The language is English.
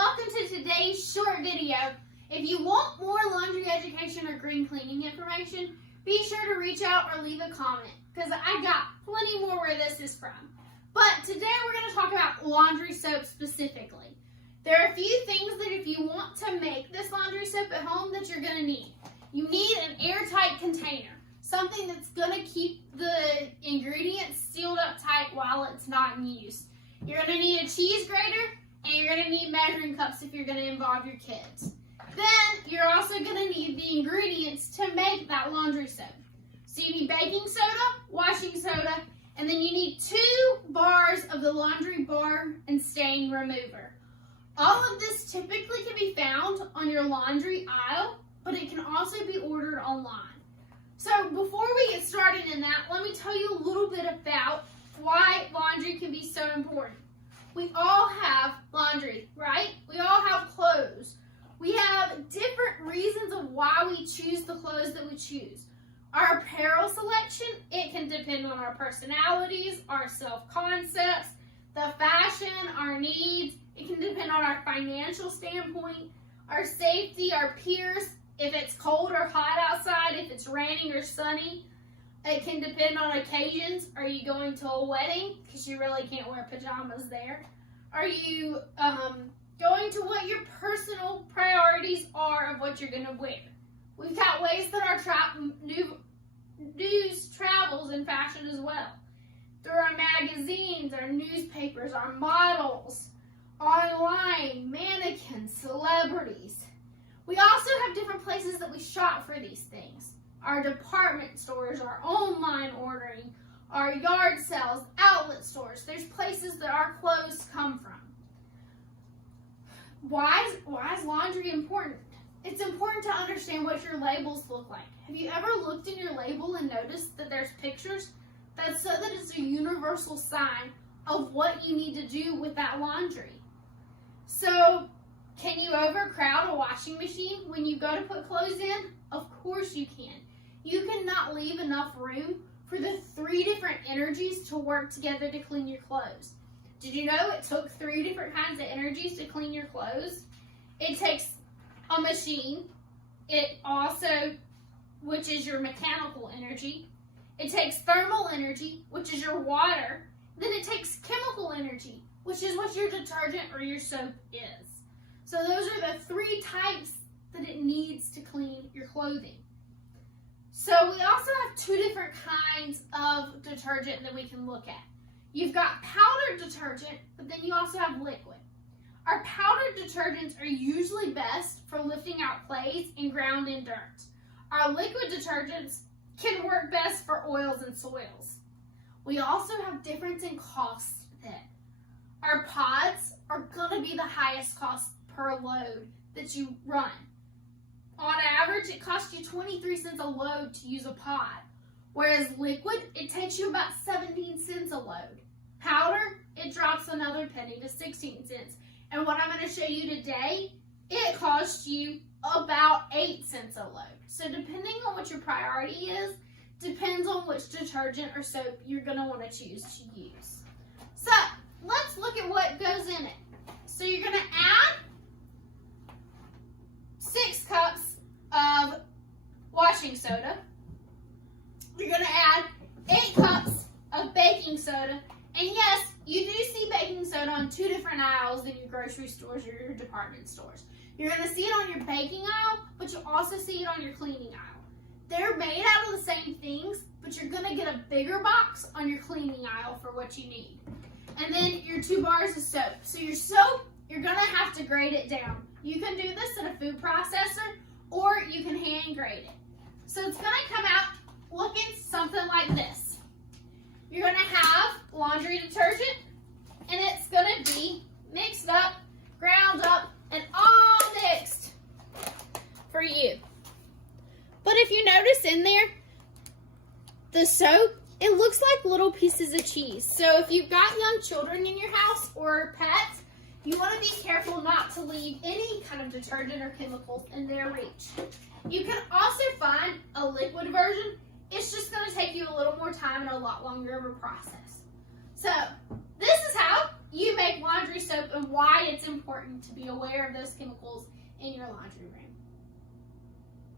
welcome to today's short video. If you want more laundry education or green cleaning information, be sure to reach out or leave a comment because I got plenty more where this is from. But today we're going to talk about laundry soap specifically. There are a few things that if you want to make this laundry soap at home that you're going to need. You need an airtight container, something that's going to keep the ingredients sealed up tight while it's not in use. You're going to need a cheese grater, and you're going to need measuring cups if you're going to involve your kids. Then you're also going to need the ingredients to make that laundry soap. So you need baking soda, washing soda, and then you need 2 bars of the laundry bar and stain remover. All of this typically can be found on your laundry aisle, but it can also be ordered online. So before we get started in that, let me tell you a little bit about why laundry can be so important. We all have laundry, right? We all have clothes. We have different reasons of why we choose the clothes that we choose. Our apparel selection, it can depend on our personalities, our self-concepts, the fashion, our needs. It can depend on our financial standpoint, our safety, our peers, if it's cold or hot outside, if it's raining or sunny. It can depend on occasions. Are you going to a wedding? Because you really can't wear pajamas there. Are you going to what your personal priorities are of what you're going to wear? We've got ways that our news travels in fashion as well. Through our magazines, our newspapers, our models, online, mannequins, celebrities. We also have different places that we shop for these things. Our department stores, our online ordering, our yard sales, outlet stores. There's places that our clothes come from. Why is laundry important? It's important to understand what your labels look like. Have you ever looked in your label and noticed that there's pictures? That's so that it's a universal sign of what you need to do with that laundry. So, can you overcrowd a washing machine when you go to put clothes in? Of course you can. You cannot leave enough room for the 3 different energies to work together to clean your clothes. Did you know it took 3 different kinds of energies to clean your clothes? It takes a machine, which is your mechanical energy. It takes thermal energy, which is your water. Then it takes chemical energy, which is what your detergent or your soap is. So those are the 3 types that it needs to clean your clothing. So we also have 2 different kinds of detergent that we can look at. You've got powdered detergent, but then you also have liquid. Our powdered detergents are usually best for lifting out clays and ground in dirt. Our liquid detergents can work best for oils and soils. We also have difference in cost then. Our pods are going to be the highest cost per load that you run. On average, it costs you 23 cents a load to use a pod, whereas liquid, it takes you about 17 cents a load. Powder, it drops another penny to 16 cents. And what I'm going to show you today, it costs you about 8 cents a load. So depending on what your priority is, depends on which detergent or soap you're going to want to choose to use. So let's look at what goes in it. So you're going to add 6 cups of washing soda. You're going to add 8 cups of baking soda. And yes, you do see baking soda on 2 different aisles in your grocery stores or your department stores. You're going to see it on your baking aisle, but you'll also see it on your cleaning aisle. They're made out of the same things, but you're going to get a bigger box on your cleaning aisle for what you need. And then your 2 bars of soap. So your soap, you're going to have to grate it down. You can do this in a food processor, or you can hand grate it. So it's going to come out looking something like this. You're going to have laundry detergent, and it's going to be mixed up, ground up, and all mixed for you. But if you notice in there, the soap, it looks like little pieces of cheese. So if you've got young children in your house or pets, you want to be careful not to leave any kind of detergent or chemicals in their reach. You can also find a liquid version. It's just going to take you a little more time and a lot longer of a process. So this is how you make laundry soap and why it's important to be aware of those chemicals in your laundry room.